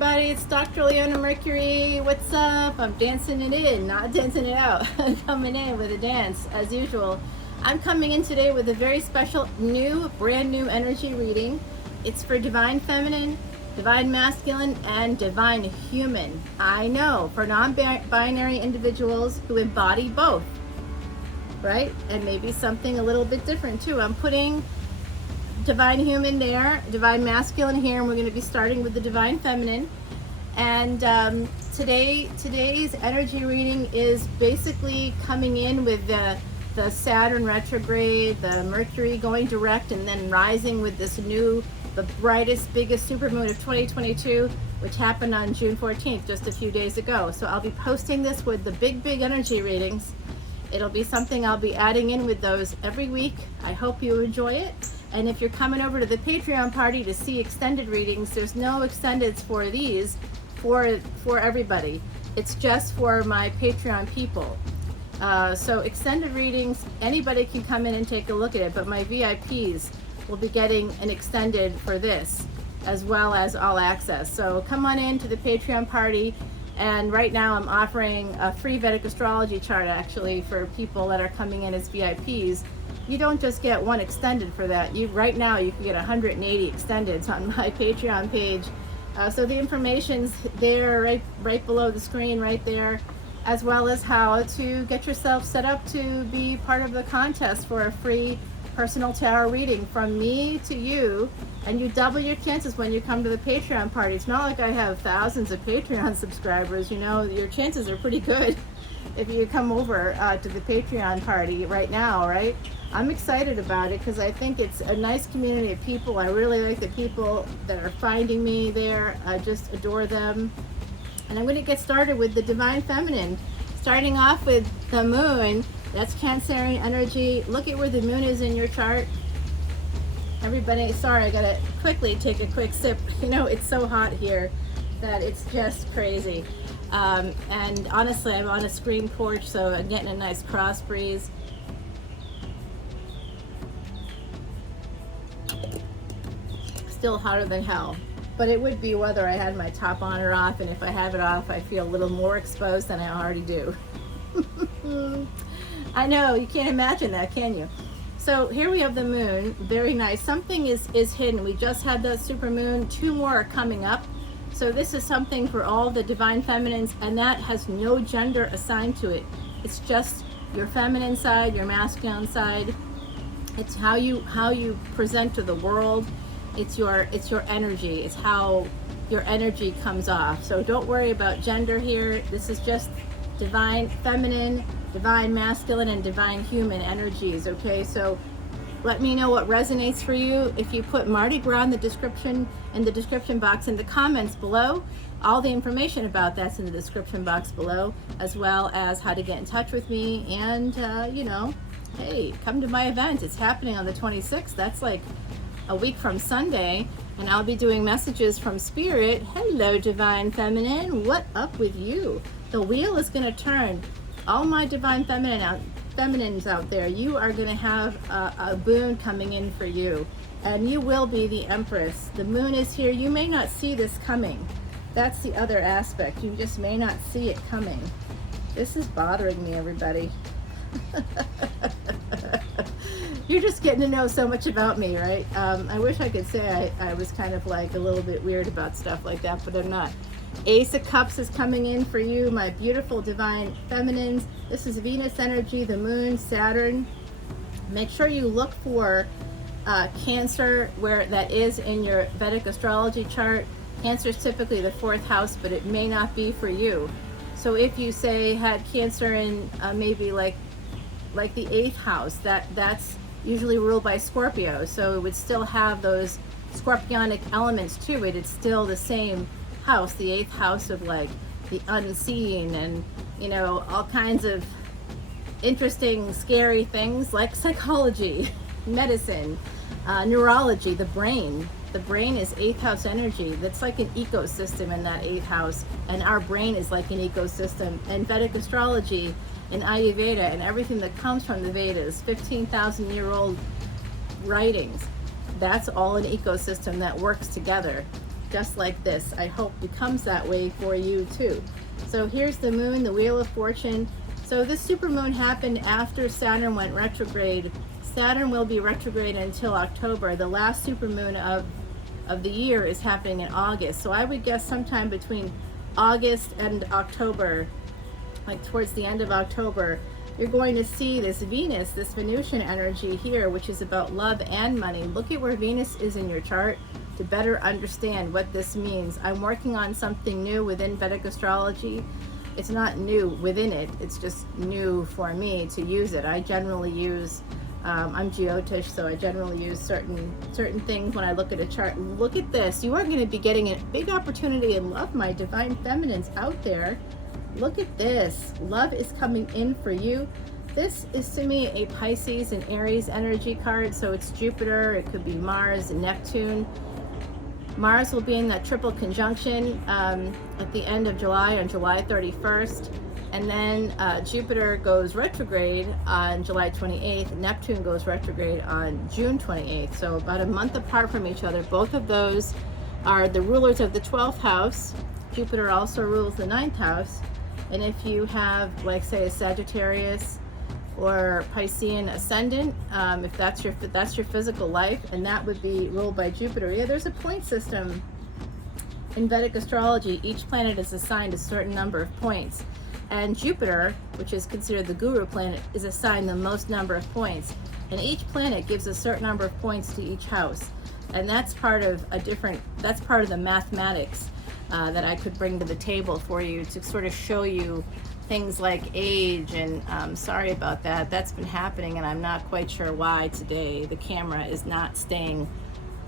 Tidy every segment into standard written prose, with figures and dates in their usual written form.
everybody, it's Dr. Leona Mercury. What's up? I'm dancing it in, not dancing it out. I'm coming in with a dance, as usual. I'm coming in today with a very special brand new energy reading. It's for Divine Feminine, Divine Masculine, and Divine Human. I know, for non-binary individuals who embody both, right? And maybe something a little bit different too. I'm putting Divine Human there, Divine Masculine here, and we're going to be starting with the Divine Feminine. And today's energy reading is basically coming in with the Saturn retrograde, the Mercury going direct, and then rising with this the brightest, biggest supermoon of 2022, which happened on June 14th, just a few days ago. So I'll be posting this with the big energy readings. It'll be something I'll be adding in with those every week. I hope you enjoy it. And if you're coming over to the Patreon party to see extended readings, there's no extendeds for these for everybody. It's just for my Patreon people. So extended readings, anybody can come in and take a look at it, but my VIPs will be getting an extended for this, as well as all access. So come on in to the Patreon party. And right now I'm offering a free Vedic astrology chart actually for people that are coming in as VIPs. You don't just get one extended for that. Right now you can get 180 extendeds on my Patreon page. So the information's there right below the screen right there, as well as how to get yourself set up to be part of the contest for a free personal tarot reading from me to you. And you double your chances when you come to the Patreon party. It's not like I have thousands of Patreon subscribers, you know, your chances are pretty good if you come over to the Patreon party right now, right? I'm excited about it because I think it's a nice community of people. I really like the people that are finding me there. I just adore them. And I'm going to get started with the Divine Feminine, starting off with the moon. That's Cancerian energy. Look at where the moon is in your chart. Everybody, sorry, I gotta quickly take a quick sip. You know, it's so hot here that it's just crazy. And honestly, I'm on a screen porch, so I'm getting a nice cross breeze. Still hotter than hell, but it would be whether I had my top on or off, and if I have it off, I feel a little more exposed than I already do. I know, you can't imagine that, can you? So here we have the moon, very nice. Something is hidden. We just had the super moon, 2 more are coming up. So this is something for all the Divine Feminines, and that has no gender assigned to it. It's just your feminine side, your masculine side. It's how you present to the world. It's your energy. It's how your energy comes off. So don't worry about gender here. This is just Divine Feminine, Divine Masculine, and Divine Human energies, okay? So let me know what resonates for you. If you put Mardi Gras in the description box in the comments below, all the information about that's in the description box below, as well as how to get in touch with me. And you know, hey, come to my event. It's happening on the 26th. That's like a week from Sunday, and I'll be doing messages from Spirit. Hello, Divine Feminine. What up with you? The wheel is going to turn. All my Divine Feminines out there, you are going to have a boon coming in for you, and you will be the Empress. The moon is here. You may not see this coming. That's the other aspect. You just may not see it coming. This is bothering me, everybody. You're just getting to know so much about me, right? I wish I could say I was kind of like a little bit weird about stuff like that, but I'm not. Ace of Cups is coming in for you, my beautiful Divine Feminines. This is Venus energy, the moon, Saturn. Make sure you look for Cancer where that is in your Vedic astrology chart. Cancer is typically the 4th house, but it may not be for you. So if you say had Cancer in maybe like the 8th house, that's usually ruled by Scorpio, so it would still have those scorpionic elements to it. It's still the same house, the 8th house of like the unseen, and you know, all kinds of interesting, scary things like psychology, medicine, neurology, the brain. The brain is 8th house energy. That's like an ecosystem in that 8th house, and our brain is like an ecosystem. And Vedic astrology and Ayurveda and everything that comes from the Vedas, 15,000-year-old writings, that's all an ecosystem that works together. just like this. I hope becomes that way for you too. So here's the moon, the wheel of fortune. So this supermoon happened after Saturn went retrograde. Saturn will be retrograde until October. The last supermoon of the year is happening in August. So I would guess sometime between August and October, like towards the end of October, you're going to see this Venus, this Venusian energy here, which is about love and money. Look at where Venus is in your chart to better understand what this means. I'm working on something new within Vedic astrology. It's not new within it, it's just new for me to use it. I generally use, I'm Jyotish, so I generally use certain things when I look at a chart. Look at this. You are going to be getting a big opportunity in love, my divine feminines out there. Look at this. Love is coming in for you. This is to me a Pisces and Aries energy card. So it's Jupiter, it could be Mars and Neptune. Mars will be in that triple conjunction at the end of July, on July 31st. And then Jupiter goes retrograde on July 28th. Neptune goes retrograde on June 28th. So about a month apart from each other. Both of those are the rulers of the 12th house. Jupiter also rules the 9th house. And if you have, like, say, a Sagittarius or Piscean ascendant, if that's your physical life, and that would be ruled by Jupiter. Yeah, there's a point system in Vedic astrology. Each planet is assigned a certain number of points, and Jupiter, which is considered the guru planet, is assigned the most number of points. And each planet gives a certain number of points to each house, and that's part of the mathematics that I could bring to the table for you to sort of show you things like age. And sorry about that. That's been happening, and I'm not quite sure why today. The camera is not staying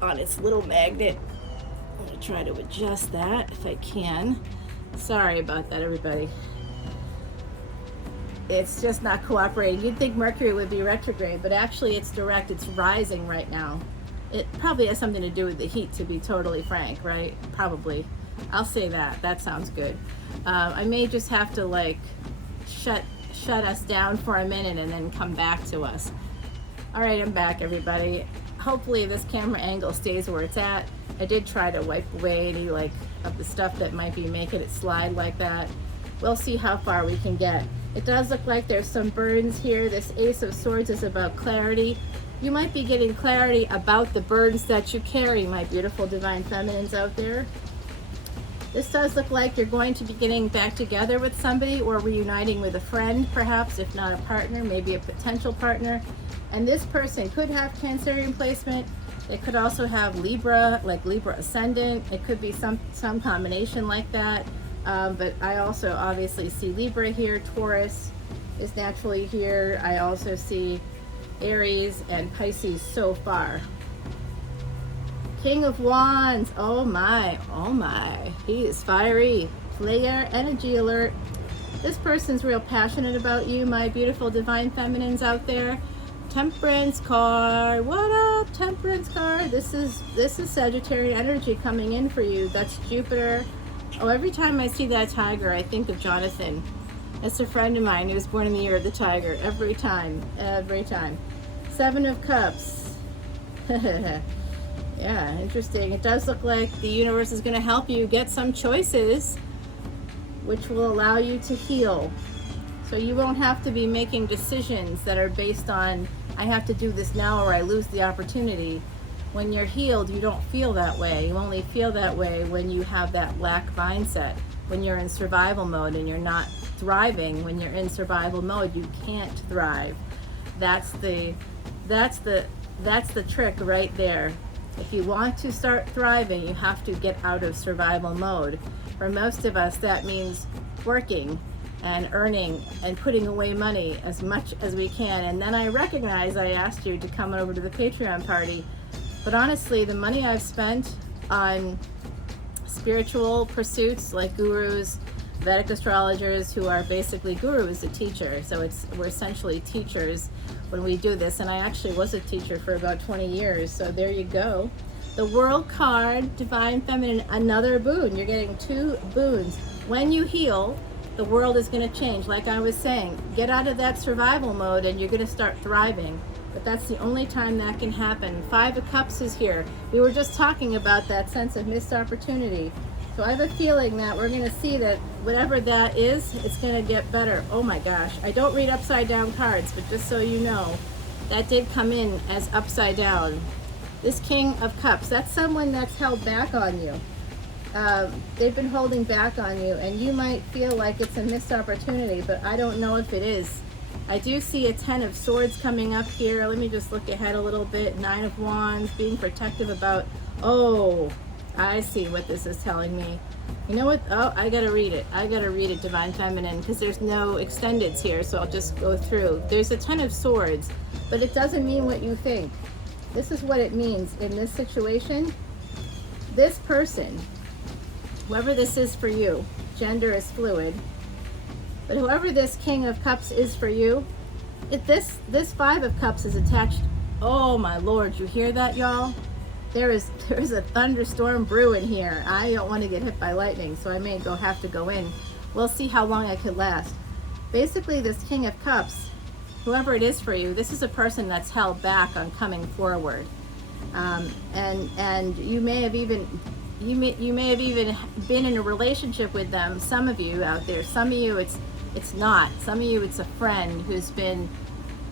on its little magnet. I'm going to try to adjust that if I can. Sorry about that, everybody. It's just not cooperating. You'd think Mercury would be retrograde, but actually it's direct. It's rising right now. It probably has something to do with the heat, to be totally frank, right? Probably. I'll say that. That sounds good. I may just have to like shut us down for a minute and then come back to us. All right, I'm back, everybody. Hopefully this camera angle stays where it's at. I did try to wipe away any of the stuff that might be making it slide like that. We'll see how far we can get. It does look like there's some burdens here. This Ace of Swords is about clarity. You might be getting clarity about the burdens that you carry, my beautiful divine feminines out there. This does look like you're going to be getting back together with somebody or reuniting with a friend, perhaps, if not a partner, maybe a potential partner. And this person could have Cancerian placement. They could also have Libra, like Libra ascendant. It could be some combination like that. But I also obviously see Libra here. Taurus is naturally here. I also see Aries and Pisces so far. King of Wands, oh my, he is fiery. Player energy alert. This person's real passionate about you, my beautiful divine feminines out there. Temperance card, what up, Temperance card? This is Sagittarian energy coming in for you. That's Jupiter. Oh, every time I see that tiger, I think of Jonathan. That's a friend of mine who was born in the year of the tiger. Every time. Seven of Cups. Yeah, interesting. It does look like the universe is going to help you get some choices which will allow you to heal. So you won't have to be making decisions that are based on, I have to do this now or I lose the opportunity. When you're healed, you don't feel that way. You only feel that way when you have that lack mindset. When you're in survival mode and you're not thriving, when you're in survival mode, you can't thrive. That's the trick right there. If you want to start thriving, you have to get out of survival mode. For most of us, that means working and earning and putting away money as much as we can. And then I recognize I asked you to come over to the Patreon party, but honestly, the money I've spent on spiritual pursuits like gurus, Vedic astrologers who are basically gurus, a teacher. So we're essentially teachers when we do this, and I actually was a teacher for about 20 years, so there you go. The World card, Divine Feminine, another boon. You're getting two boons. When you heal, the world is going to change. Like I was saying, get out of that survival mode and you're going to start thriving. but that's the only time that can happen. 5 of Cups is here. We were just talking about that sense of missed opportunity. So I have a feeling that we're going to see that whatever that is, it's going to get better. Oh my gosh. I don't read upside down cards, but just so you know, that did come in as upside down. This King of Cups, that's someone that's held back on you. They've been holding back on you, and you might feel like it's a missed opportunity, but I don't know if it is. I do see a 10 of Swords coming up here. Let me just look ahead a little bit. 9 of Wands, being protective about, oh, I see what this is telling me. You know what? Oh, I gotta read it. I gotta read it, Divine Feminine, because there's no extendeds here, so I'll just go through. There's a 10 of Swords, but it doesn't mean what you think. This is what it means in this situation. This person, whoever this is for you, gender is fluid, but whoever this King of Cups is for you, this 5 of Cups is attached. Oh my Lord, you hear that, y'all? There's a thunderstorm brewing here. I don't want to get hit by lightning, so I may have to go in. We'll see how long I could last. Basically, this King of Cups, whoever it is for you, this is a person that's held back on coming forward, and you may have even been in a relationship with them. Some of you out there, some of you it's not. Some of you it's a friend who's been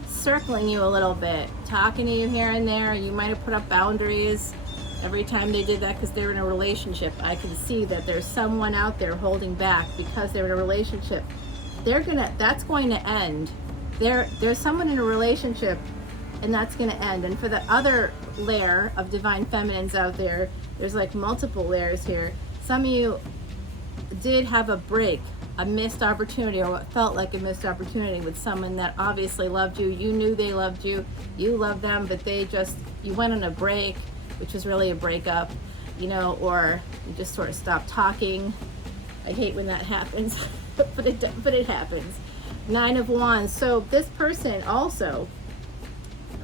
circling you a little bit, talking to you here and there. You might have put up boundaries every time they did that because they're in a relationship. I can see that there's someone out there holding back because they're in a relationship. That's going to end. There's someone in a relationship, and that's going to end. And for the other layer of Divine Feminines out there, there's like multiple layers here. Some of you did have a break, a missed opportunity, or what felt like a missed opportunity with someone that obviously loved you. You knew they loved you, you loved them, but you went on a break, which was really a breakup, or you just sort of stopped talking. I hate when that happens, but it happens. 9 of Wands. So this person also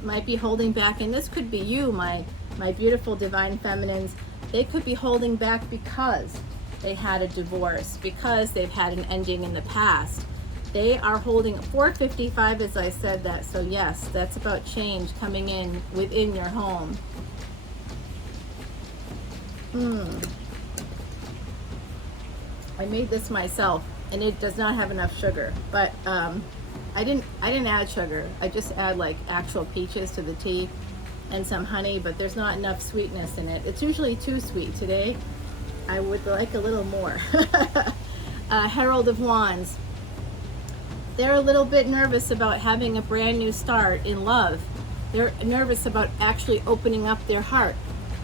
might be holding back, and this could be you, my beautiful Divine Feminines. They could be holding back because they had a divorce, because they've had an ending in the past. They are holding 455, as I said that. So yes, that's about change coming in within your home. I made this myself, and it does not have enough sugar, but I didn't add sugar. I just add like actual peaches to the tea and some honey, but there's not enough sweetness in it. It's usually too sweet. Today I would like a little more. Herald of Wands. They're a little bit nervous about having a brand new start in love. They're nervous about actually opening up their heart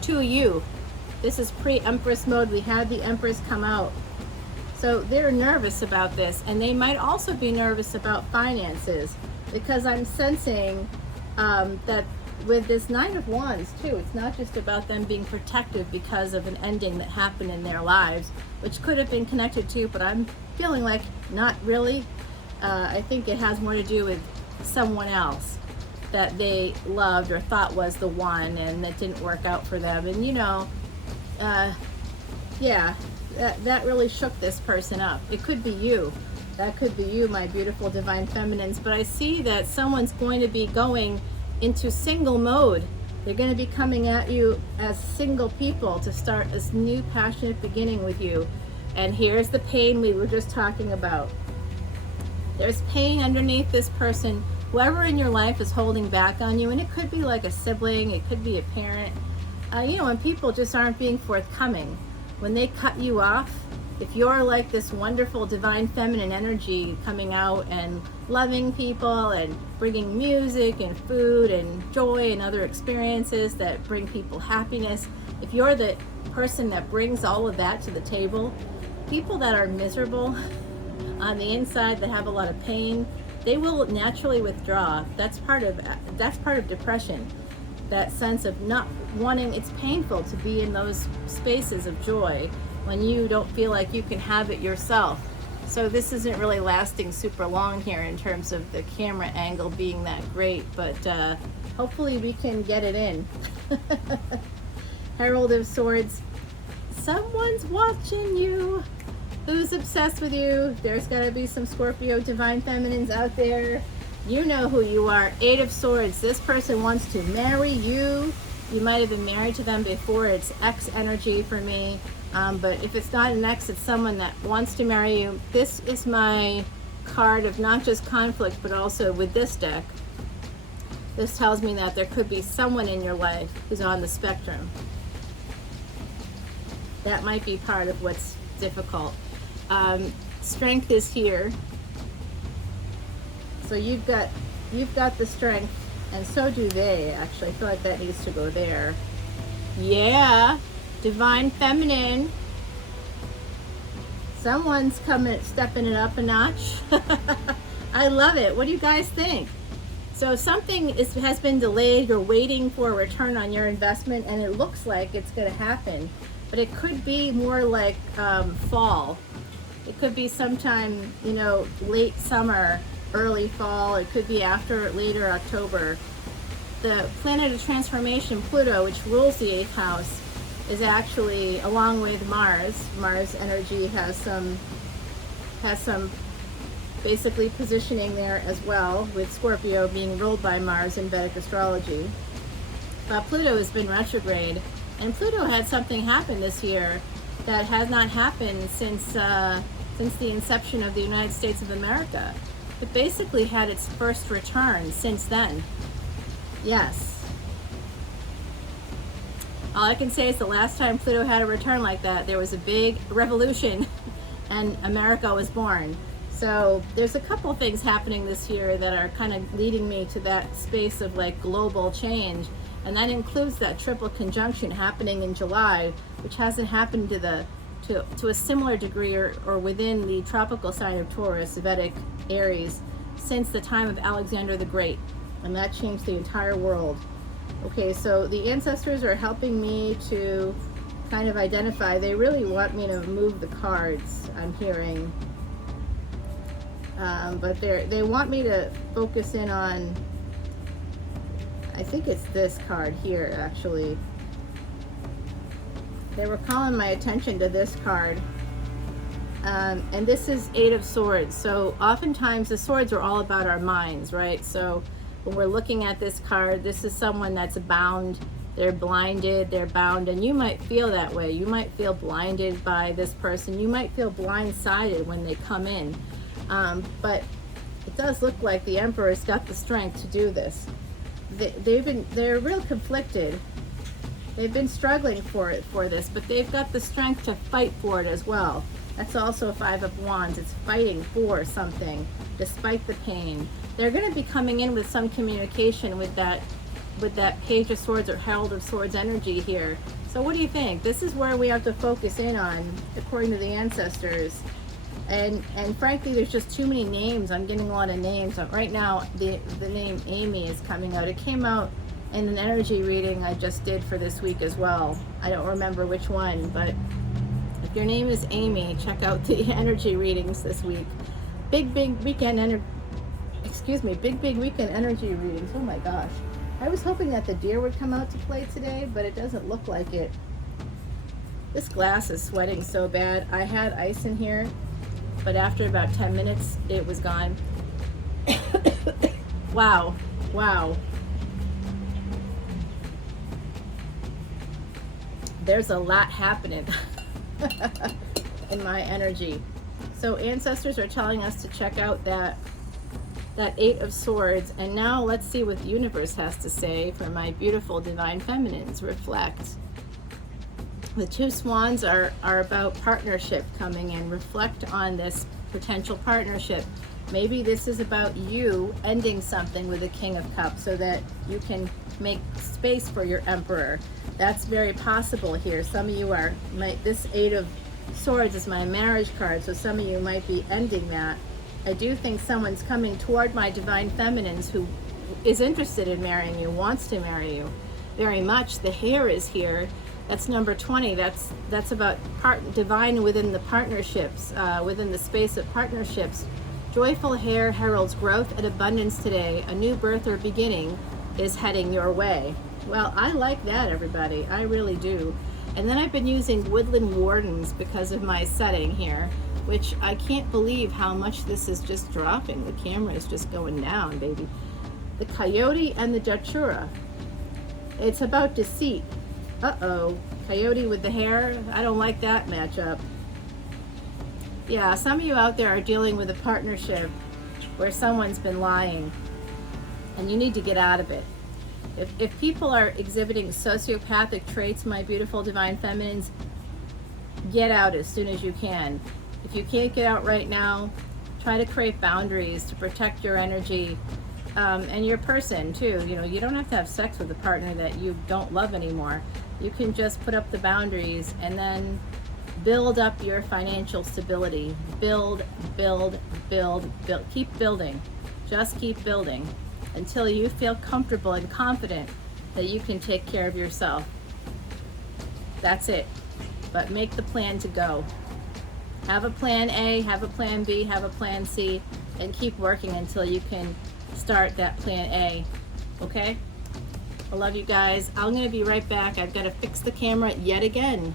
to you. This is pre-Empress mode. We had the Empress come out. So they're nervous about this, and they might also be nervous about finances, because I'm sensing that with this 9 of Wands too, it's not just about them being protective because of an ending that happened in their lives, which could have been connected to, but I'm feeling like not really. I think it has more to do with someone else that they loved or thought was the one, and that didn't work out for them. And yeah, that really shook this person up. It could be you. That could be you, my beautiful Divine Feminines. But I see that someone's going to be going into single mode. They're going to be coming at you as single people to start this new passionate beginning with you. And here's the pain we were just talking about. There's pain underneath this person. Whoever in your life is holding back on you, and it could be like a sibling, it could be a parent. When people just aren't being forthcoming, when they cut you off, if you're like this wonderful Divine Feminine energy coming out and loving people and bringing music and food and joy and other experiences that bring people happiness, if you're the person that brings all of that to the table, people that are miserable on the inside, that have a lot of pain, they will naturally withdraw. That's part of depression. That sense of not wanting. It's painful to be in those spaces of joy when you don't feel like you can have it yourself. So this isn't really lasting super long here in terms of the camera angle being that great, but hopefully we can get it in. Herald of Swords. Someone's watching you. Who's obsessed with you? There's got to be some Scorpio Divine Feminines out there. You know who you are. 8 of Swords. This person wants to marry you. You might have been married to them before. It's X energy for me. But if it's not an ex, it's someone that wants to marry you. This is my card of not just conflict, but also with this deck. This tells me that there could be someone in your life who's on the spectrum. That might be part of what's difficult. Strength is here. So you've got the strength, and so do they, actually. I feel like that needs to go there. Yeah. Divine Feminine. Someone's stepping it up a notch. I love it. What do you guys think? So something has been delayed. You're waiting for a return on your investment, and it looks like it's going to happen. But it could be more like fall. It could be sometime, late summer, early fall. It could be later October. The planet of transformation, Pluto, which rules the 8th house, is actually, along with Mars energy has some basically positioning there as well, with Scorpio being ruled by Mars in Vedic astrology. But Pluto has been retrograde, and Pluto had something happen this year that has not happened since the inception of the United States of America. It basically had its first return since then. Yes. All I can say is the last time Pluto had a return like that, there was a big revolution and America was born. So there's a couple things happening this year that are kind of leading me to that space of like global change. And that includes that triple conjunction happening in July, which hasn't happened to a similar degree or within the tropical sign of Taurus, Vedic Aries, since the time of Alexander the Great. And that changed the entire world. Okay, so the ancestors are helping me to kind of identify. They really want me to move the cards, I'm hearing. But they want me to focus in on, I think it's this card here, actually. They were calling my attention to this card. And this is 8 of Swords. So oftentimes the swords are all about our minds, right? So when we're looking at this card, this is someone that's bound, they're blinded, they're bound, and you might feel that way. You might feel blinded by this person. You might feel blindsided when they come in. But it does look like the Emperor's got the strength to do this. They're real conflicted. They've been struggling for this, but they've got the strength to fight for it as well. That's also a 5 of Wands. It's fighting for something despite the pain. They're going to be coming in with some communication with that Page of Swords or Herald of Swords energy here. So what do you think? This is where we have to focus in on, according to the ancestors. And frankly, there's just too many names. I'm getting a lot of names. Right now, the name Amy is coming out. It came out in an energy reading I just did for this week as well. I don't remember which one, but if your name is Amy, check out the energy readings this week. Big weekend energy readings. Oh my gosh. I was hoping that the deer would come out to play today, but it doesn't look like it. This glass is sweating so bad. I had ice in here, but after about 10 minutes, it was gone. Wow. There's a lot happening in my energy. So ancestors are telling us to check out that 8 of Swords. And now let's see what the universe has to say for my beautiful divine feminines. Reflect. The 2 swans are about partnership coming in. Reflect on this potential partnership. Maybe this is about you ending something with the King of Cups so that you can make space for your Emperor. That's very possible here. Some of you this 8 of Swords is my marriage card, so some of you might be ending that. I do think someone's coming toward my divine feminines who is interested in marrying you, wants to marry you very much. The hair is here. That's number 20. That's about divine within the partnerships, within the space of partnerships. Joyful hair heralds growth and abundance today. A new birth or beginning is heading your way. Well, I like that, everybody. I really do. And then I've been using Woodland Wardens because of my setting here. which I can't believe how much this is just dropping. The camera is just going down, baby. The Coyote and the Datura. It's about deceit. Uh-oh. Coyote with the hair. I don't like that matchup. Yeah, some of you out there are dealing with a partnership where someone's been lying, and you need to get out of it. If people are exhibiting sociopathic traits, my beautiful divine feminines, get out as soon as you can. If you can't get out right now, try to create boundaries to protect your energy and your person too. You know, you don't have to have sex with a partner that you don't love anymore. You can just put up the boundaries and then build up your financial stability. Build, build, build, build. Keep building. Just keep building until you feel comfortable and confident that you can take care of yourself. That's it. But make the plan to go. Have a plan A, have a plan B, have a plan C, and keep working until you can start that plan A. Okay? I love you guys. I'm going to be right back. I've got to fix the camera yet again.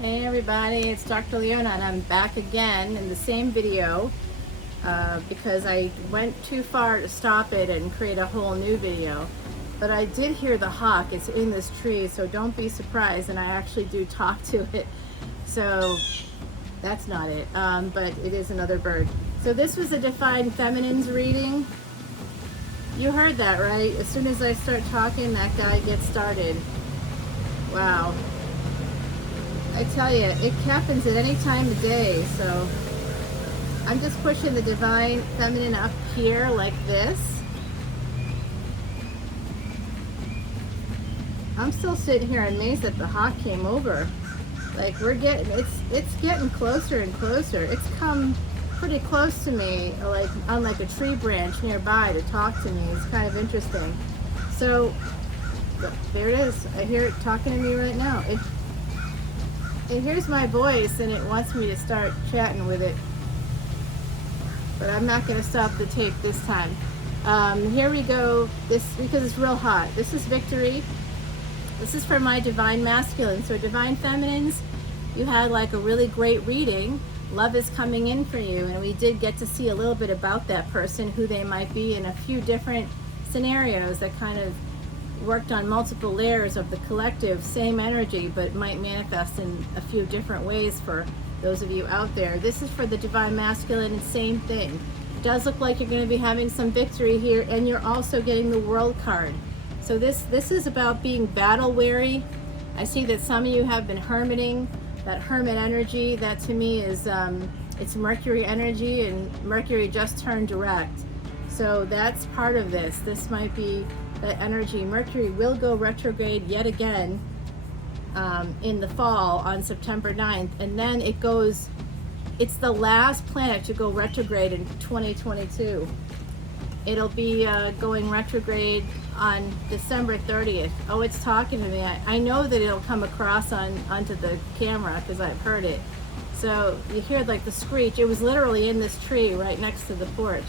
Hey everybody, it's Dr. Leona, and I'm back again in the same video because I went too far to stop it and create a whole new video. But I did hear the hawk. It's in this tree, so don't be surprised, and I actually do talk to it. So that's not it, but it is another bird. So this was a Divine Feminines reading. You heard that, right? As soon as I start talking, that guy gets started. Wow. I tell you, it happens at any time of day, so I'm just pushing the Divine Feminine up here like this. I'm still sitting here amazed that the hawk came over. Like it's getting closer and closer. It's come pretty close to me, like on like a tree branch nearby to talk to me. It's kind of interesting. So there it is. I hear it talking to me right now. It hears my voice and it wants me to start chatting with it. But I'm not going to stop the tape this time. Here we go. This, because it's real hot. This is Victory. This is for my Divine Masculine. So Divine Feminines, you had like a really great reading. Love is coming in for you. And we did get to see a little bit about that person, who they might be in a few different scenarios that kind of worked on multiple layers of the collective, same energy, but might manifest in a few different ways for those of you out there. This is for the Divine Masculine, and same thing. It does look like you're going to be having some victory here, and you're also getting the World card. So this is about being battle weary. I see that some of you have been hermiting. That hermit energy, that to me is it's Mercury energy, and Mercury just turned direct. So that's part of this. This might be that energy. Mercury will go retrograde yet again in the fall on September 9th, and then it goes, it's the last planet to go retrograde in 2022. It'll be going retrograde on December 30th. Oh, it's talking to me. I know that it'll come across onto the camera because I've heard it. So you hear like the screech. It was literally in this tree right next to the porch.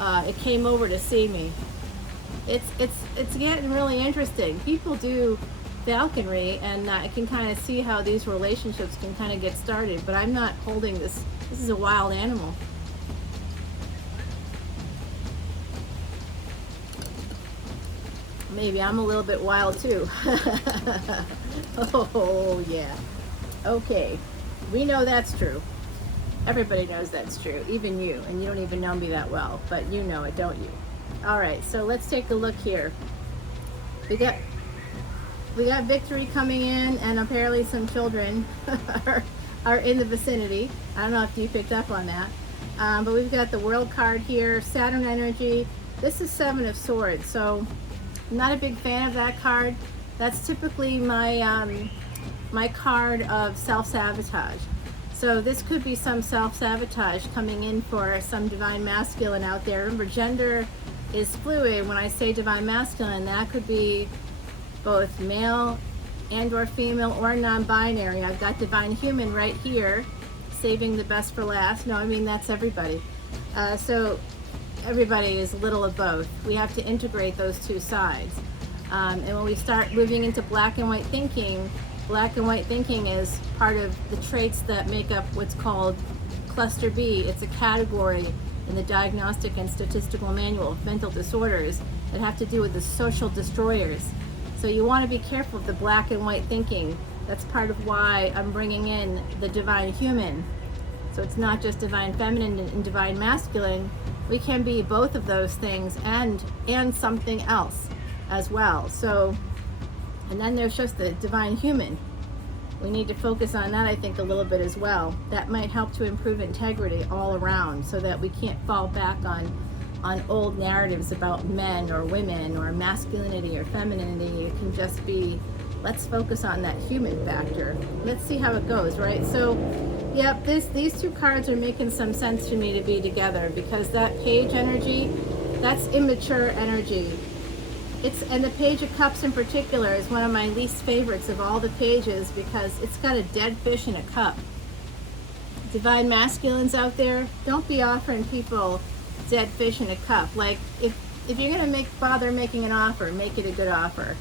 It came over to see me. It's getting really interesting. People do falconry, and I can kind of see how these relationships can kind of get started, but I'm not holding this. This is a wild animal. Maybe I'm a little bit wild too. Oh yeah. Okay, we know that's true. Everybody knows that's true, even you, and you don't even know me that well, but you know it, don't you? All right, so let's take a look here. We got victory coming in, and apparently some children are in the vicinity. I don't know if you picked up on that, but we've got the World card here, Saturn energy. This is Seven of Swords, so I'm not a big fan of that card. That's typically my my card of self-sabotage. So this could be some self-sabotage coming in for some Divine Masculine out there. Remember, gender is fluid. When I say Divine Masculine, that could be both male and or female or non-binary. I've got Divine Human right here, saving the best for last. No, I mean that's everybody. So everybody is a little of both. We have to integrate those two sides. And when we start moving into black and white thinking, Black and white thinking is part of the traits that make up what's called cluster B. It's a category in the Diagnostic and Statistical Manual of Mental Disorders that have to do with the social destroyers. So you want to be careful of the black and white thinking. That's part of why I'm bringing in the divine human. So it's not just divine feminine and divine masculine. We can be both of those things and something else as well. So, and then there's just the divine human. We need to focus on that, I think, a little bit as well. That might help to improve integrity all around, so that we can't fall back on old narratives about men or women or masculinity or femininity. It can just be, let's focus on that human factor. Let's see how it goes, right? So, yep, these two cards are making some sense to me to be together, because that page energy, that's immature energy. And the Page of Cups in particular is one of my least favorites of all the pages, because it's got a dead fish in a cup. Divine masculines out there, don't be offering people dead fish in a cup. Like, if you're gonna bother making an offer, make it a good offer.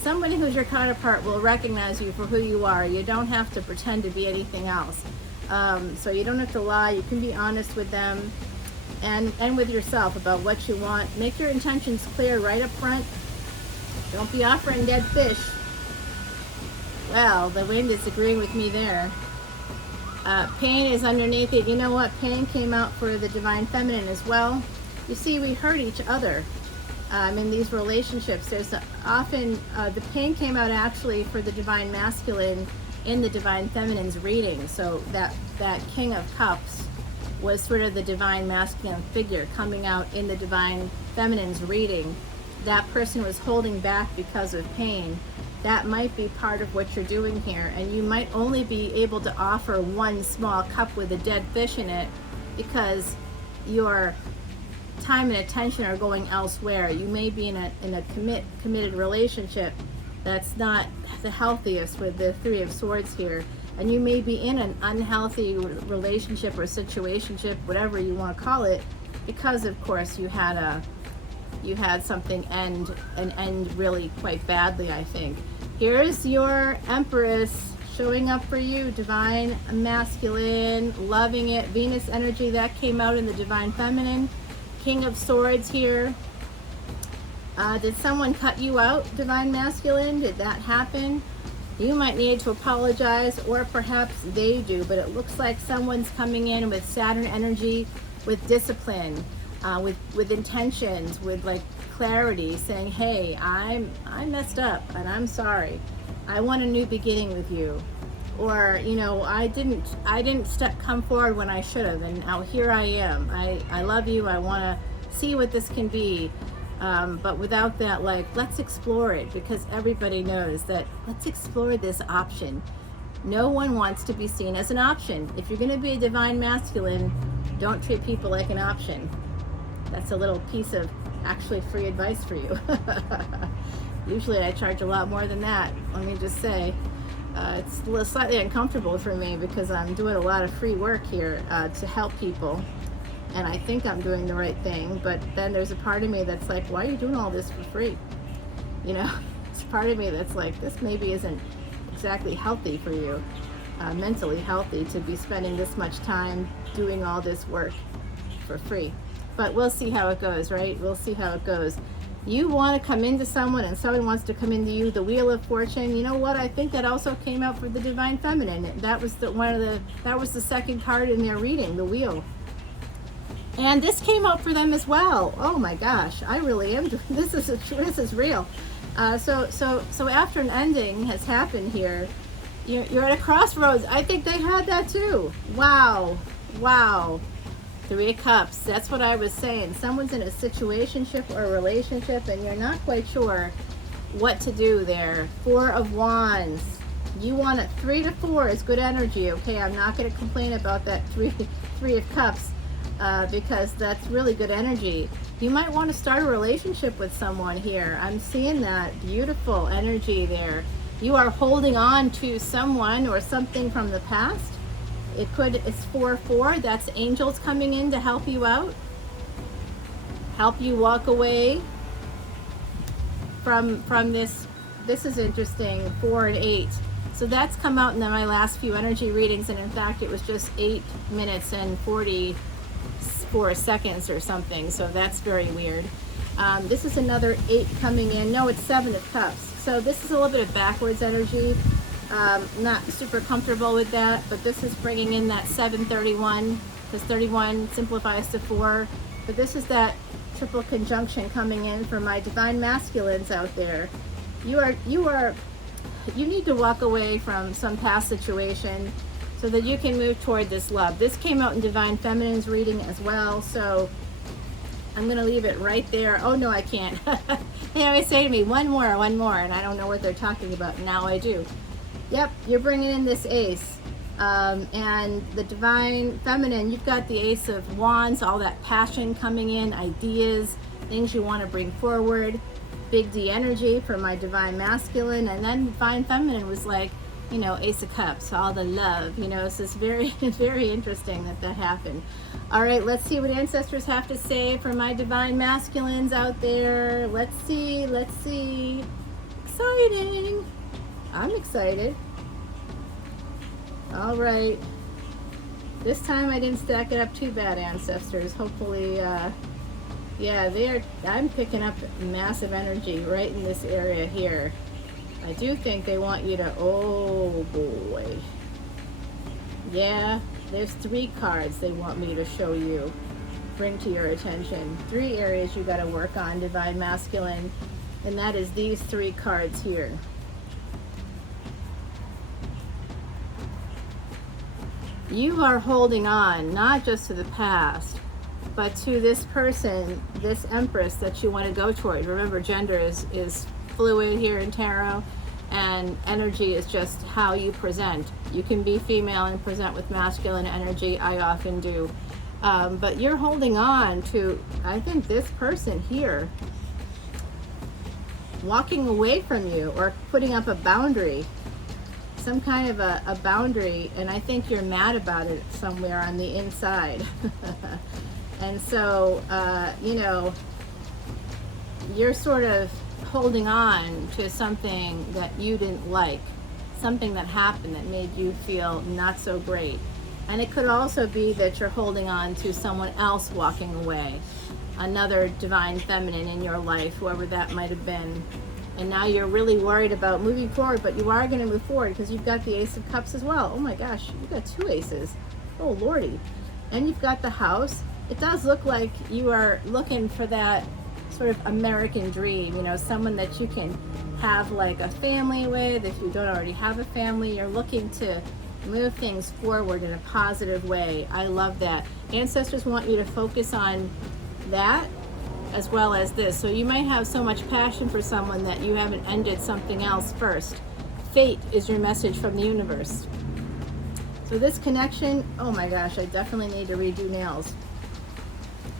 Somebody who's your counterpart will recognize you for who you are. You don't have to pretend to be anything else. So you don't have to lie. You can be honest with them and with yourself about what you want. Make your intentions clear right up front. Don't be offering dead fish. Well, the wind is agreeing with me there. Pain is underneath it. You know what? Pain came out for the divine feminine as well. You see, we hurt each other in these relationships. There's often, the pain came out actually for the divine masculine in the divine feminine's reading. So that King of Cups was sort of the divine masculine figure coming out in the divine feminine's reading. That person was holding back because of pain. That might be part of what you're doing here, and you might only be able to offer one small cup with a dead fish in it because your time and attention are going elsewhere. You may be in a committed relationship that's not the healthiest with the Three of Swords here, and you may be in an unhealthy relationship or situationship, whatever you want to call it, because of course you had something end really quite badly, I think. Here's your Empress showing up for you, divine masculine, loving it. Venus energy, that came out in the divine feminine. King of Swords here. Did someone cut you out, divine masculine? Did that happen? You might need to apologize, or perhaps they do, but it looks like someone's coming in with Saturn energy, with discipline, with intentions, with like clarity, saying, hey, I messed up and I'm sorry. I want a new beginning with you. Or, you know, I didn't come forward when I should have, and now here I am. I love you. I want to see what this can be. But without that, like, let's explore it, because everybody knows that let's explore this option. No one wants to be seen as an option. If you're going to be a divine masculine, don't treat people like an option. That's a little piece of actually free advice for you. Usually I charge a lot more than that, let me just say. It's a little slightly uncomfortable for me because I'm doing a lot of free work here to help people, and I think I'm doing the right thing, but then there's a part of me that's like, why are you doing all this for free? You know, it's part of me that's like, this maybe isn't exactly healthy for you, mentally healthy, to be spending this much time doing all this work for free. But we'll see how it goes, right? We'll see how it goes. You want to come into someone and someone wants to come into you. The Wheel of Fortune. You know what? I think that also came out for the divine feminine. That was the second card in their reading, the Wheel. And this came out for them as well. Oh my gosh, I really am. This is real. So after an ending has happened here, you're at a crossroads. I think they had that too. Wow. Three of Cups, that's what I was saying. Someone's in a situationship or a relationship and you're not quite sure what to do there. Four of Wands. You want it 3 to 4 is good energy, okay? I'm not going to complain about that three of Cups because that's really good energy. You might want to start a relationship with someone here. I'm seeing that beautiful energy there. You are holding on to someone or something from the past. It's 4-4. That's angels coming in to help you out, help you walk away from this. This is interesting. 4 and 8. So that's come out in my last few energy readings, and in fact it was just 8 minutes and 44 seconds or something, so that's very weird. This is another 8 coming in. No, it's 7 of Cups. So this is a little bit of backwards energy. Not super comfortable with that, but this is bringing in that 731, because 31 simplifies to 4. But this is that triple conjunction coming in for my divine masculines out there. You need to walk away from some past situation so that you can move toward this love. This came out in Divine Feminine's reading as well, so I'm going to leave it right there. Oh, no, I can't. They always say to me, one more, and I don't know what they're talking about. Now I do. Yep, you're bringing in this ace. And the Divine Feminine, you've got the Ace of Wands, all that passion coming in, ideas, things you want to bring forward. Big D energy for my Divine Masculine, and then Divine Feminine was like, you know, Ace of Cups, all the love, you know. So it's very, very interesting that happened. All right, let's see what ancestors have to say for my Divine Masculines out there. Let's see. Exciting. I'm excited. All right. This time I didn't stack it up too bad, ancestors. Hopefully, yeah, I'm picking up massive energy right in this area here. I do think they want you to, oh boy. Yeah, there's 3 cards they want me to show you, bring to your attention. 3 areas you got to work on, Divine Masculine, and that is these 3 cards here. You are holding on, not just to the past, but to this person, this Empress that you want to go toward. Remember, gender is fluid here in tarot, and energy is just how you present. You can be female and present with masculine energy. I often do. But you're holding on to, I think, this person here walking away from you or putting up a boundary, some kind of a boundary, and I think you're mad about it somewhere on the inside. And so, you know, you're sort of holding on to something that you didn't like, something that happened that made you feel not so great. And it could also be that you're holding on to someone else walking away, another Divine Feminine in your life, whoever that might have been. And now you're really worried about moving forward, but you are going to move forward because you've got the Ace of Cups as well. Oh my gosh, you've got 2 aces. Oh lordy. And you've got the House. It does look like you are looking for that sort of American dream, you know, someone that you can have like a family with. If you don't already have a family, you're looking to move things forward in a positive way. I love that. Ancestors want you to focus on that as well as this. So you might have so much passion for someone that you haven't ended something else first. Fate is your message from the universe. So this connection, oh my gosh, I definitely need to redo nails.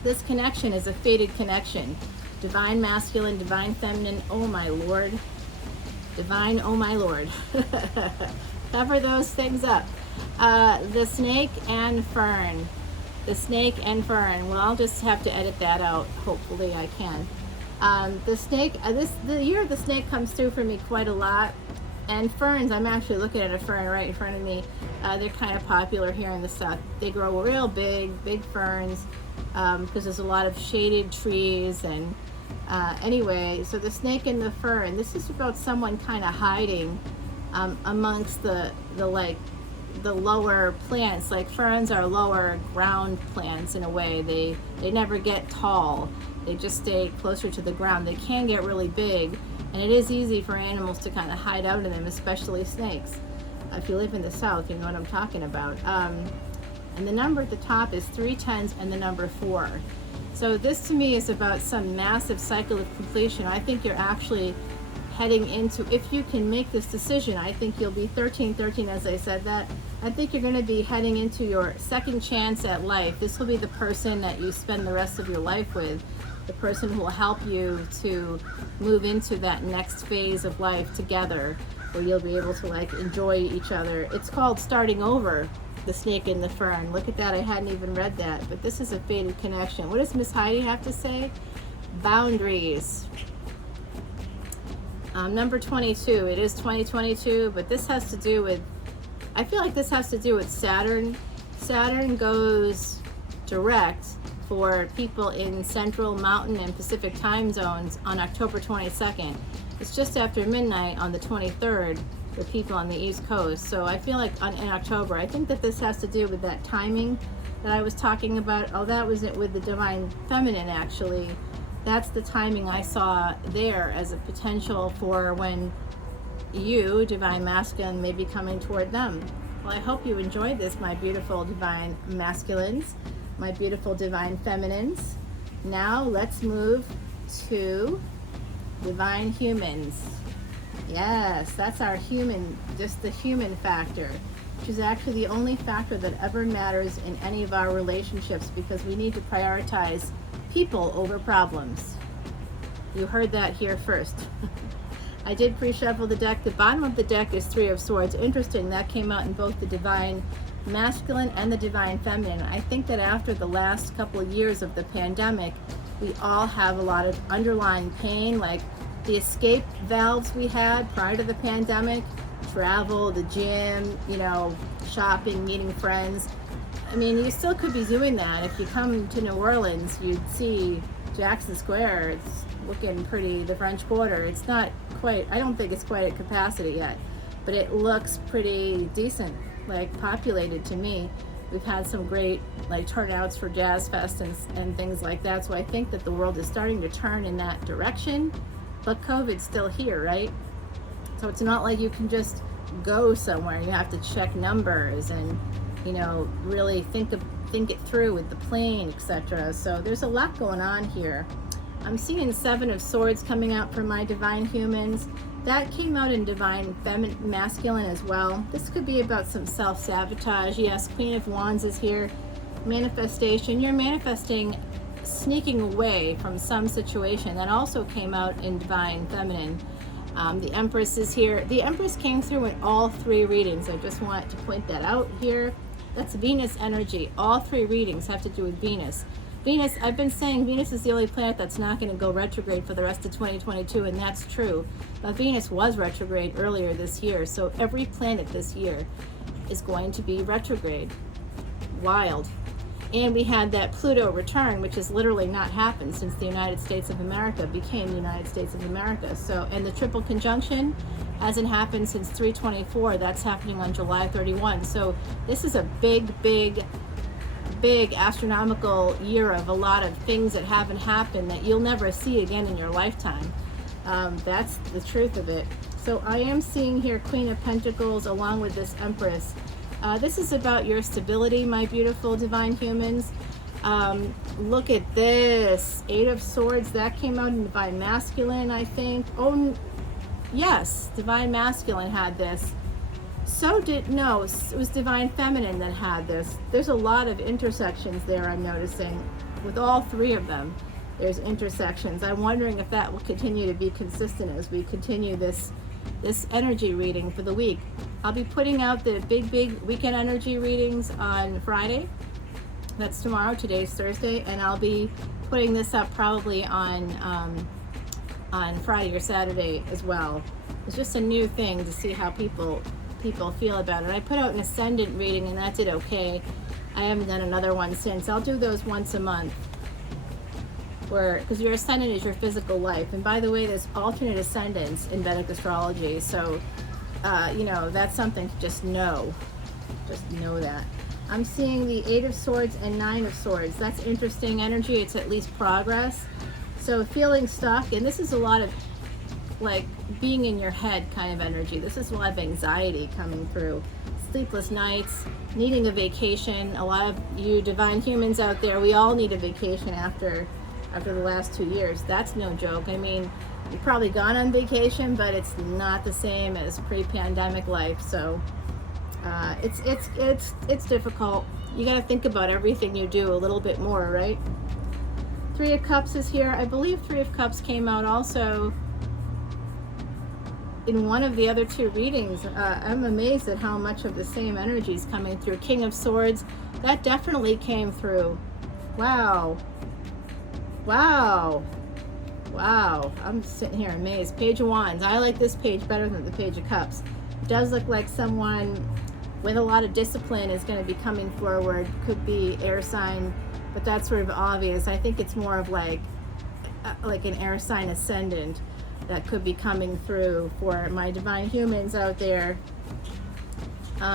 This connection is a fated connection. Divine Masculine, Divine Feminine, oh my Lord. Divine, oh my Lord. Cover those things up. The Snake and Fern. The Snake and Fern. Well, I'll just have to edit that out. Hopefully I can. The snake, the year of the snake comes through for me quite a lot. And ferns, I'm actually looking at a fern right in front of me. They're kind of popular here in the south. They grow real big ferns, because there's a lot of shaded trees. And anyway, so the snake and the fern, this is about someone kind of hiding amongst the lower plants. Like ferns are lower ground plants in a way. They never get tall. They just stay closer to the ground. They can get really big, and it is easy for animals to kind of hide out in them, especially snakes. If you live in the south, you know what I'm talking about. And the number at the top is 3 10s and the number 4. So this to me is about some massive cycle of completion. I think you're actually heading into, if you can make this decision, I think you'll be 13 as I said that. I think you're going to be heading into your second chance at life. This will be the person that you spend the rest of your life with, the person who will help you to move into that next phase of life together, where you'll be able to like enjoy each other. It's called starting over, the snake and the fern. Look at that, I hadn't even read that, but this is a fated connection. What does Miss Heidi have to say? Boundaries. Number 22, it is 2022, but this has to do with, I feel like this has to do with Saturn. Saturn goes direct for people in Central, Mountain, and Pacific time zones on October 22nd. It's just after midnight on the 23rd for people on the East Coast. So I feel like in October, I think that this has to do with that timing that I was talking about. Oh, that was it with the Divine Feminine, actually. That's the timing I saw there as a potential for when you, Divine Masculine, may be coming toward them. Well, I hope you enjoyed this, my beautiful Divine Masculines, my beautiful Divine Feminines. Now let's move to Divine Humans. Yes, that's our human, just the human factor, which is actually the only factor that ever matters in any of our relationships, because we need to prioritize people over problems. You heard that here first. I did pre-shuffle the deck. The bottom of the deck is Three of Swords. Interesting, that came out in both the Divine Masculine and the Divine Feminine. I think that after the last couple of years of the pandemic, we all have a lot of underlying pain, like the escape valves we had prior to the pandemic, travel, the gym, shopping, meeting friends. I mean, you still could be doing that. If you come to New Orleans, you'd see Jackson Square. It's looking pretty, the French Quarter. It's not quite, I don't think it's quite at capacity yet, but it looks pretty decent, like populated to me. We've had some great turnouts for Jazz Fest and things like that. So I think that the world is starting to turn in that direction, but COVID's still here, right? So it's not like you can just go somewhere. You have to check numbers and really think it through with the plane, etc. So there's a lot going on here. I'm seeing Seven of Swords coming out for my Divine Humans. That came out in Divine Masculine as well. This could be about some self-sabotage. Yes, Queen of Wands is here. Manifestation. You're manifesting sneaking away from some situation. That also came out in Divine Feminine. The Empress is here. The Empress came through in all three readings. I just want to point that out here. That's Venus energy. All three readings have to do with Venus. Venus, I've been saying Venus is the only planet that's not going to go retrograde for the rest of 2022, and that's true. But Venus was retrograde earlier this year, so every planet this year is going to be retrograde. Wild. And we had that Pluto return, which has literally not happened since the United States of America became the United States of America. So, and the triple conjunction hasn't happened since 3/24. That's happening on July 31. So this is a big astronomical year of a lot of things that haven't happened that you'll never see again in your lifetime. That's the truth of it. So I am seeing here Queen of Pentacles along with this Empress. This is about your stability, my beautiful Divine Humans. Look at this. Eight of Swords. That came out in Divine Masculine, I think. Oh, yes. Divine Masculine had this. No, it was Divine Feminine that had this. There's a lot of intersections there, I'm noticing. With all three of them, there's intersections. I'm wondering if that will continue to be consistent as we continue this energy reading for the week. I'll be putting out the big weekend energy readings on Friday. That's tomorrow. Today's Thursday, and I'll be putting this up probably on Friday or Saturday as well. It's just a new thing to see how people feel about it. I put out an ascendant reading, and that did okay. I haven't done another one since. I'll do those once a month, because your ascendant is your physical life. And by the way, there's alternate ascendants in Vedic astrology, so that's something to just know that. I'm seeing the Eight of Swords and Nine of Swords. That's interesting energy. It's at least progress. So feeling stuck, and this is a lot of being in your head kind of energy. This is a lot of anxiety coming through. Sleepless nights, needing a vacation. A lot of you Divine Humans out there, we all need a vacation after the last 2 years. That's no joke. I mean, you've probably gone on vacation, but it's not the same as pre-pandemic life. So it's difficult. You got to think about everything you do a little bit more, right? Three of Cups is here. I believe Three of Cups came out also in one of the other two readings. I'm amazed at how much of the same energy is coming through. King of Swords, that definitely came through. Wow. Wow, I'm sitting here amazed. Page of Wands. I like this page better than the Page of Cups. It does look like someone with a lot of discipline is going to be coming forward. Could be air sign, but that's sort of obvious. I think it's more of like an air sign ascendant that could be coming through for my divine humans out there.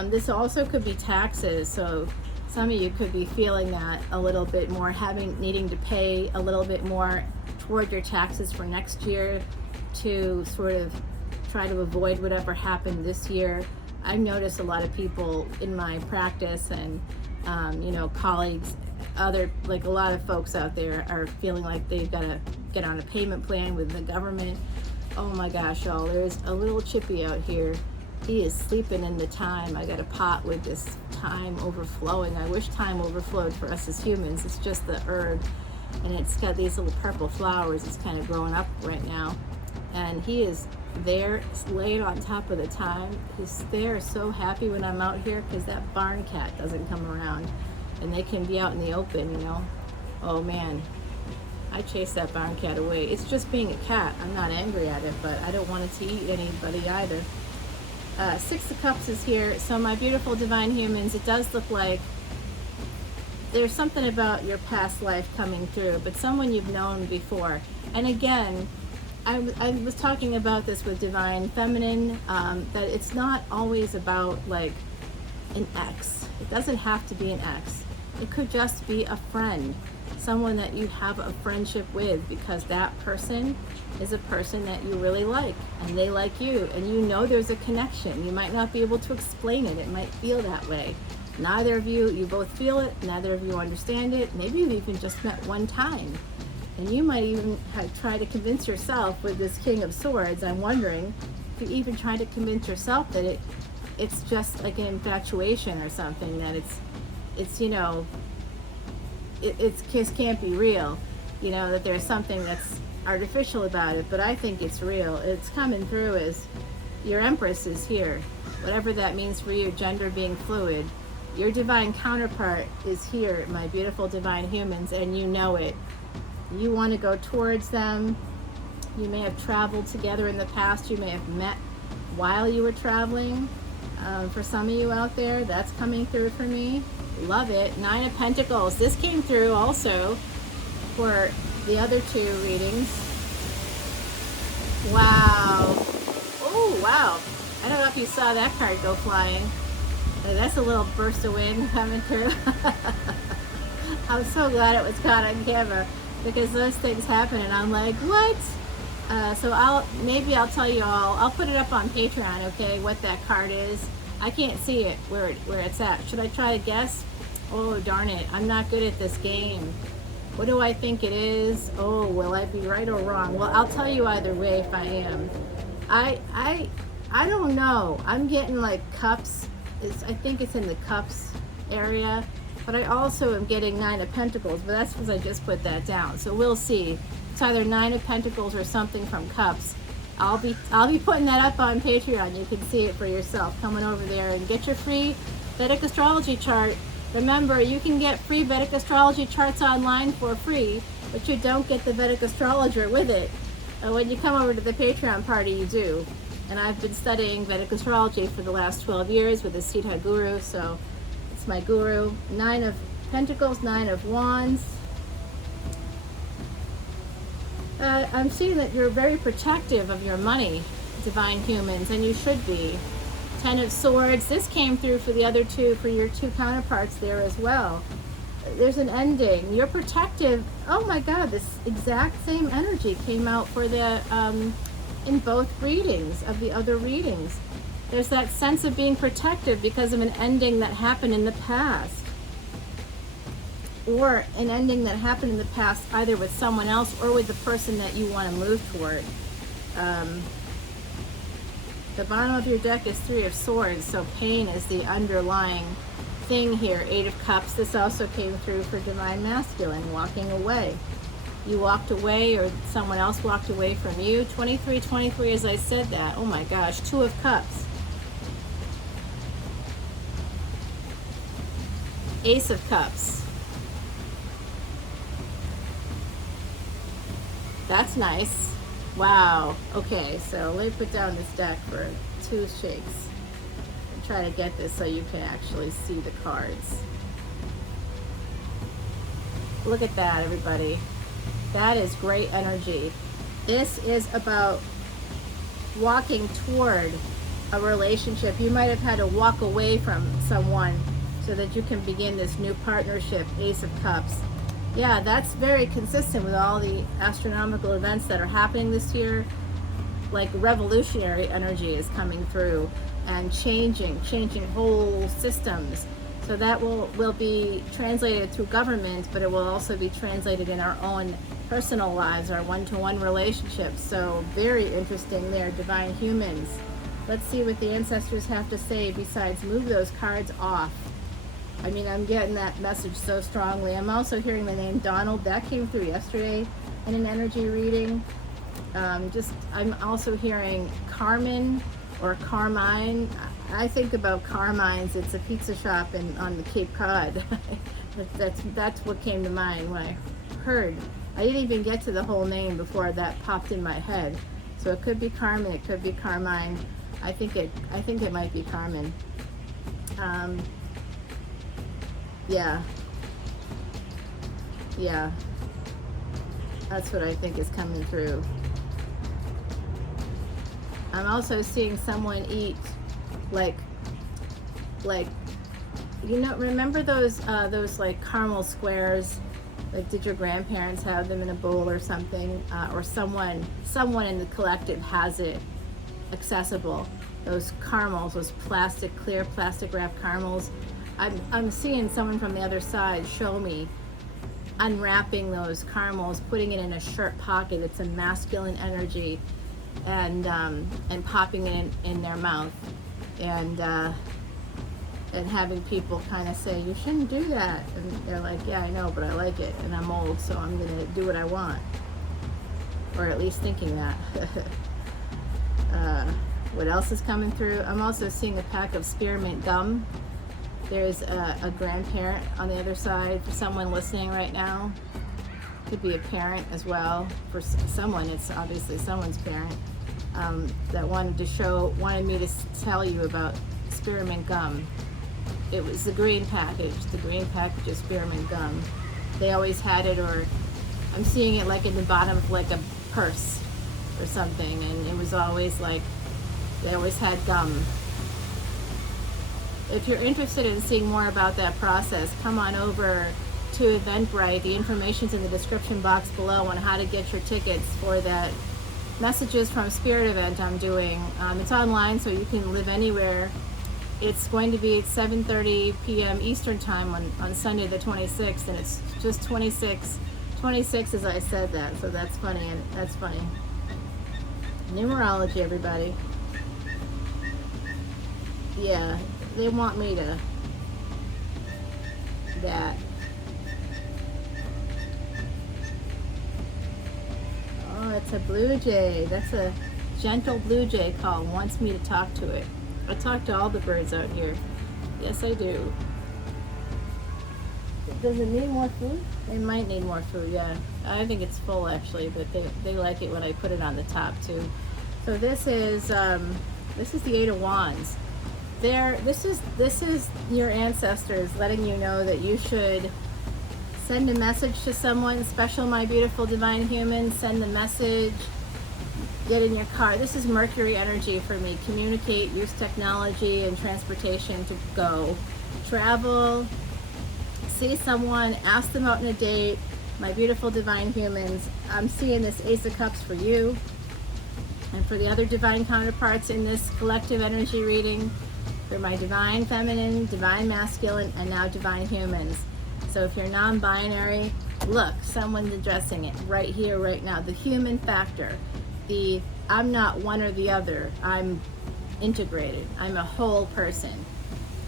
This also could be taxes, so some of you could be feeling that a little bit more, needing to pay a little bit more toward your taxes for next year to sort of try to avoid whatever happened this year. I've noticed a lot of people in my practice and colleagues, like a lot of folks out there are feeling like they've got to get on a payment plan with the government. Oh my gosh, y'all, there's a little chippy out here. He is sleeping in the time. I got a pot with this time overflowing. I wish time overflowed for us as humans. It's just the herb, and it's got these little purple flowers. It's kind of growing up right now, and he is there laid on top of the time. They're so happy when I'm out here because that barn cat doesn't come around, and they can be out in the open, Oh man, I chase that barn cat away. It's just being a cat. I'm not angry at it, but I don't want it to eat anybody either. Six of Cups is here. So my beautiful divine humans, it does look like there's something about your past life coming through, but someone you've known before. And again, I was talking about this with divine feminine, that it's not always about like an ex. It doesn't have to be an ex. It could just be a friend, someone that you have a friendship with, because that person is a person that you really like and they like you, and there's a connection. You might not be able to explain it. It might feel that way. Neither of you both feel it, neither of you understand it. Maybe you've even just met one time, and you might even have tried to convince yourself with this King of Swords. I'm wondering if you even try to convince yourself that it's just like an infatuation or something, that it just can't be real, that there's something that's artificial about it. But I think it's real. It's coming through as your Empress is here, whatever that means for you, gender being fluid. Your divine counterpart is here, my beautiful divine humans, and you know it. You want to go towards them. You may have traveled together in the past. You may have met while you were traveling. For some of you out there, that's coming through for me. Love it. 9 of Pentacles. This came through also for the other two readings. Wow. Oh, wow. I don't know if you saw that card go flying. That's a little burst of wind coming through. I'm so glad it was caught on camera, because those things happen and I'm like, what? So I'll tell you all. I'll put it up on Patreon, okay, what that card is. I can't see it where it's at. Should I try to guess? Oh, darn it. I'm not good at this game. What do I think it is? Oh, will I be right or wrong? Well, I'll tell you either way if I am. I don't know. I'm getting like cups. I think it's in the cups area. But I also am getting 9 of Pentacles, but that's because I just put that down. So we'll see. It's either 9 of Pentacles or something from cups. I'll be putting that up on Patreon. You can see it for yourself. Coming over there and get your free Vedic astrology chart. Remember, you can get free Vedic astrology charts online for free, but you don't get the Vedic astrologer with it. When you come over to the Patreon party, you do. And I've been studying Vedic astrology for the last 12 years with the Siddha Guru, so it's my guru. 9 of Pentacles, 9 of Wands. I'm seeing that you're very protective of your money, divine humans, and you should be. 10 of Swords. This came through for the other two, for your two counterparts there as well. There's an ending. You're protective. Oh my God, this exact same energy came out for the in both readings of the other readings. There's that sense of being protective because of an ending that happened in the past, or an ending that happened in the past either with someone else or with the person that you want to move toward. The bottom of your deck is 3 of Swords, so pain is the underlying thing here. 8 of Cups. This also came through for Divine Masculine, walking away. You walked away, or someone else walked away from you. 23, as I said that. Oh my gosh. 2 of Cups. Ace of Cups. That's nice. Wow. Okay, so let me put down this deck for 2 shakes and try to get this so you can actually see the cards. Look at that, everybody. That is great energy. This is about walking toward a relationship. You might have had to walk away from someone so that you can begin this new partnership. Ace of Cups. Yeah, that's very consistent with all the astronomical events that are happening this year. Like revolutionary energy is coming through and changing whole systems. So that will be translated through government, but it will also be translated in our own personal lives, our one-to-one relationships. So very interesting there, divine humans. Let's see what the ancestors have to say besides move those cards off. I mean, I'm getting that message so strongly. I'm also hearing the name Donald. That came through yesterday in an energy reading. I'm also hearing Carmen or Carmine. I think about Carmine's. It's a pizza shop on the Cape Cod. that's what came to mind when I heard. I didn't even get to the whole name before that popped in my head. So it could be Carmen. It could be Carmine. I think it might be Carmen. Yeah, that's what I think is coming through. I'm also seeing someone eat like remember those like caramel squares? Like, did your grandparents have them in a bowl or something? Or someone in the collective has it accessible. Those caramels, those clear plastic wrap caramels. I'm seeing someone from the other side show me unwrapping those caramels, putting it in a shirt pocket. It's a masculine energy, and popping it in their mouth, and having people kind of say, you shouldn't do that, and they're like, yeah, I know, but I like it, and I'm old, so I'm gonna do what I want, or at least thinking that. What else is coming through? I'm also seeing a pack of spearmint gum. There's a grandparent on the other side for someone listening right now. Could be a parent as well. For someone, it's obviously someone's parent that wanted me to tell you about spearmint gum. It was the green package of spearmint gum. They always had it, or I'm seeing it like in the bottom of like a purse or something, and it was always like, they always had gum. If you're interested in seeing more about that process, come on over to Eventbrite. The information's in the description box below on how to get your tickets for that Messages from Spirit event I'm doing. It's online, so you can live anywhere. It's going to be at 7:30 p.m. Eastern time on Sunday the 26th, and it's just 26 as I said that, so that's funny. Numerology, everybody. Yeah. They want me to that. Oh, it's a blue jay. That's a gentle blue jay call. Wants me to talk to it. I talk to all the birds out here. Yes, I do. Does it need more food? They might need more food, yeah. I think it's full actually, but they like it when I put it on the top too. So this is the Eight of Wands. This is your ancestors letting you know that you should send a message to someone special. My beautiful divine human, send the message. Get in your car. This is Mercury energy for me. Communicate, use technology and transportation to go. Travel, see someone, ask them out on a date. My beautiful divine humans, I'm seeing this Ace of Cups for you and for the other divine counterparts in this collective energy reading. For my divine feminine, divine masculine, and now divine humans. So if you're non-binary, look, someone's addressing it right here, right now. The human factor, I'm not one or the other. I'm integrated. I'm a whole person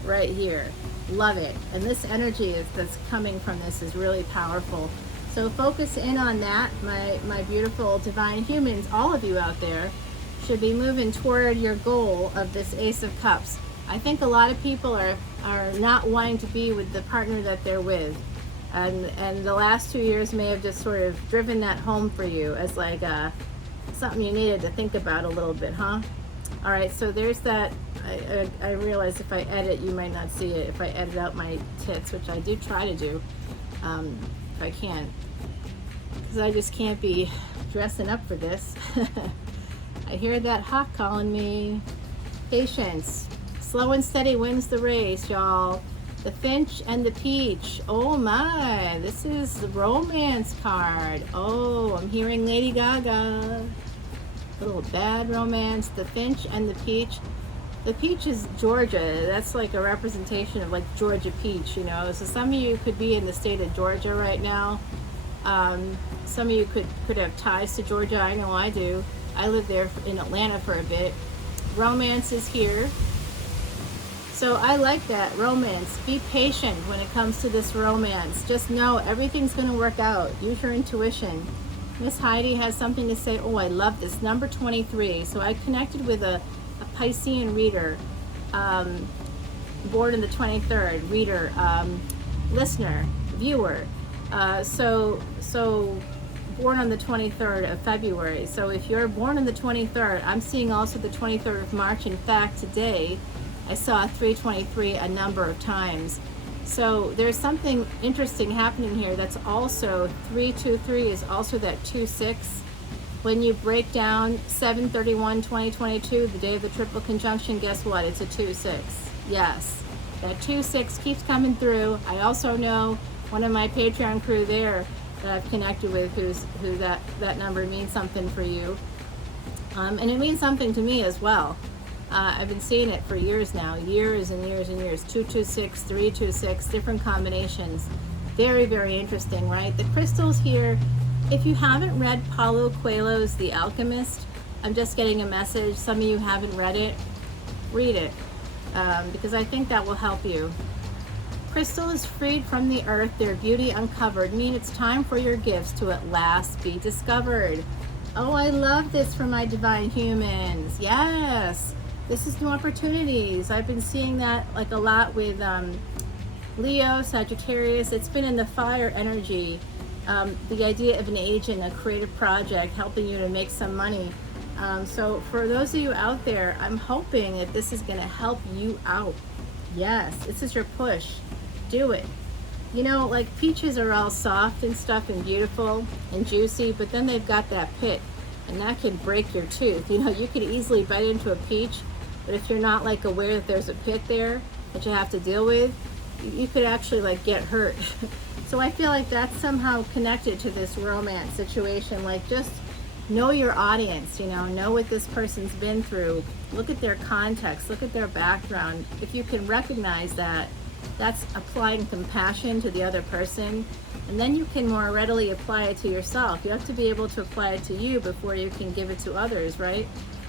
right here. Love it. And this energy that's coming from this is really powerful. So focus in on that, my beautiful divine humans. All of you out there should be moving toward your goal of this Ace of Cups. I think a lot of people are not wanting to be with the partner that they're with. And the last 2 years may have just sort of driven that home for you as like something you needed to think about a little bit, huh? All right, so there's that. I realize if I edit, you might not see it. If I edit out my tits, which I do try to do, if I can, because I just can't be dressing up for this. I hear that hawk calling me. Patience. Slow and steady wins the race, y'all. The Finch and the Peach. Oh my, this is the romance card. Oh, I'm hearing Lady Gaga. A little bad romance. The Finch and the Peach. The peach is Georgia. That's like a representation of like Georgia peach, you know. So some of you could be in the state of Georgia right now. Some of you could have ties to Georgia. I know I do. I lived there in Atlanta for a bit. Romance is here. So I like that, romance. Be patient when it comes to this romance. Just know everything's going to work out. Use your intuition. Miss Heidi has something to say. Oh, I love this. Number 23. So I connected with a Piscean reader, born in the 23rd, reader, listener, viewer. So born on the 23rd of February. So if you're born on the 23rd, I'm seeing also the 23rd of March. In fact, today, I saw 323 a number of times. So there's something interesting happening here. That's also 323 is also that 26. When you break down 7/31/2022, the day of the triple conjunction, guess what? It's a 2-6. Yes, that 2-6 keeps coming through. I also know one of my Patreon crew there that I've connected with, who that number means something for you, and it means something to me as well. I've been seeing it for years now, years and years and years. 226, 326, different combinations. Very, very interesting, right? The crystals here. If you haven't read Paulo Coelho's The Alchemist, I'm just getting a message. Some of you haven't read it. Read it, because I think that will help you. Crystal is freed from the earth, their beauty uncovered. Mean it's time for your gifts to at last be discovered. Oh, I love this for my divine humans. Yes, this is new opportunities. I've been seeing that like a lot with Leo, Sagittarius. It's been in the fire energy. The idea of an agent, a creative project, helping you to make some money. So for those of you out there, I'm hoping that this is going to help you out. Yes, this is your push. Do it. You know, like peaches are all soft and stuff and beautiful and juicy, but then they've got that pit, and that can break your tooth. You know, you could easily bite into a peach, but if you're not like aware that there's a pit there that you have to deal with, you could actually like get hurt. So I feel like that's somehow connected to this romance situation. Like, just know your audience, you know what this person's been through. Look at their context, look at their background. If you can recognize that, that's applying compassion to the other person, and then you can more readily apply it to yourself. You have to be able to apply it to you before you can give it to others, right?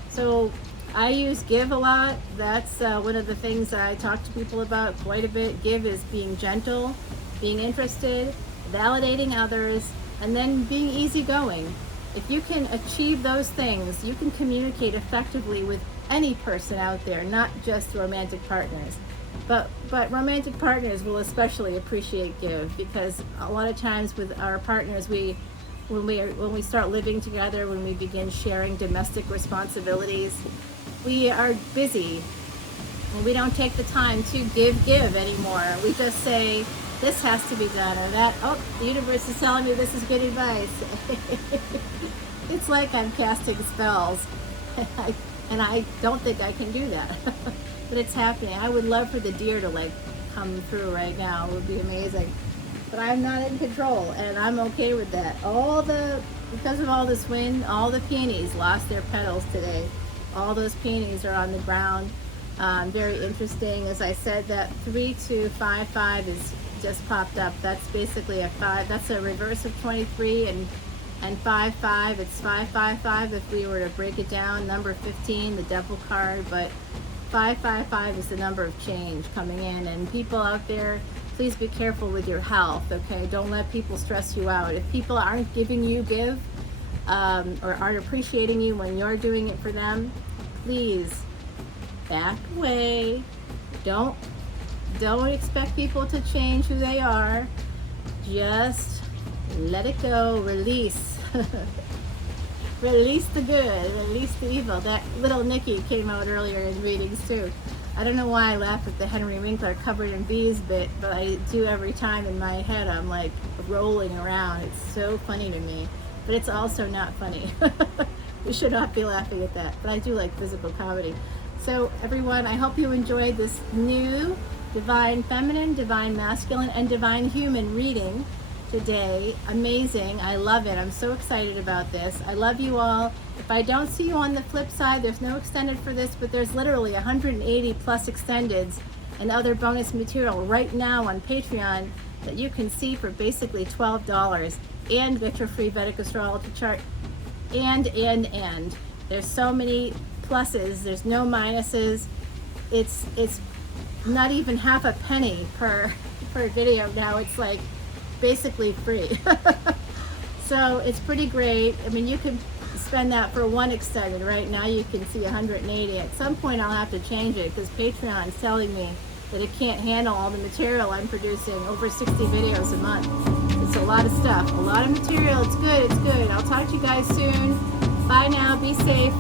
So I use give a lot. That's one of the things that I talk to people about quite a bit. Give is being gentle, being interested, validating others, and then being easygoing. If you can achieve those things, you can communicate effectively with any person out there, not just romantic partners. But romantic partners will especially appreciate give, because a lot of times with our partners, when we start living together, when we begin sharing domestic responsibilities, we are busy and we don't take the time to give anymore. We just say, this has to be done, or that, oh, the universe is telling me this is good advice. It's like I'm casting spells, and I don't think I can do that. But it's happening. I would love for the deer to like come through right now. It would be amazing. But I'm not in control, and I'm okay with that. Because of all this wind, all the peonies lost their petals today. All those peonies are on the ground. Very interesting. As I said, that 3255 is just popped up. That's basically a 5. That's a reverse of 23, and 55. It's 555 if we were to break it down. Number 15, the devil card, but 555 is the number of change coming in. And people out there, please be careful with your health, okay? Don't let people stress you out. If people aren't giving you give, or aren't appreciating you when you're doing it for them, please back away. Don't expect people to change who they are. just let it go, release. Release the good, release the evil. That little Nikki came out earlier in readings too. I don't know why I laughed at the Henry Winkler covered in bees bit, but I do every time in my head. I'm like rolling around. It's so funny to me, but it's also not funny. We should not be laughing at that, but I do like physical comedy. So everyone, I hope you enjoyed this new Divine Feminine, Divine Masculine, and Divine Human reading today. Amazing. I love it. I'm so excited about this. I love you all. If I don't see you on the flip side, there's no extended for this, but there's literally 180 plus extendeds and other bonus material right now on Patreon that you can see for basically $12, and Victor Free Vedic Astrology chart, and there's so many pluses. There's no minuses. It's not even half a penny per video now. It's like basically free. So it's pretty great. I mean, you can spend that for one extended. Right now you can see 180. At some point I'll have to change it because Patreon is telling me that it can't handle all the material I'm producing, over 60 videos a month. It's a lot of stuff, a lot of material. It's good, it's good. I'll talk to you guys soon. Bye now, be safe.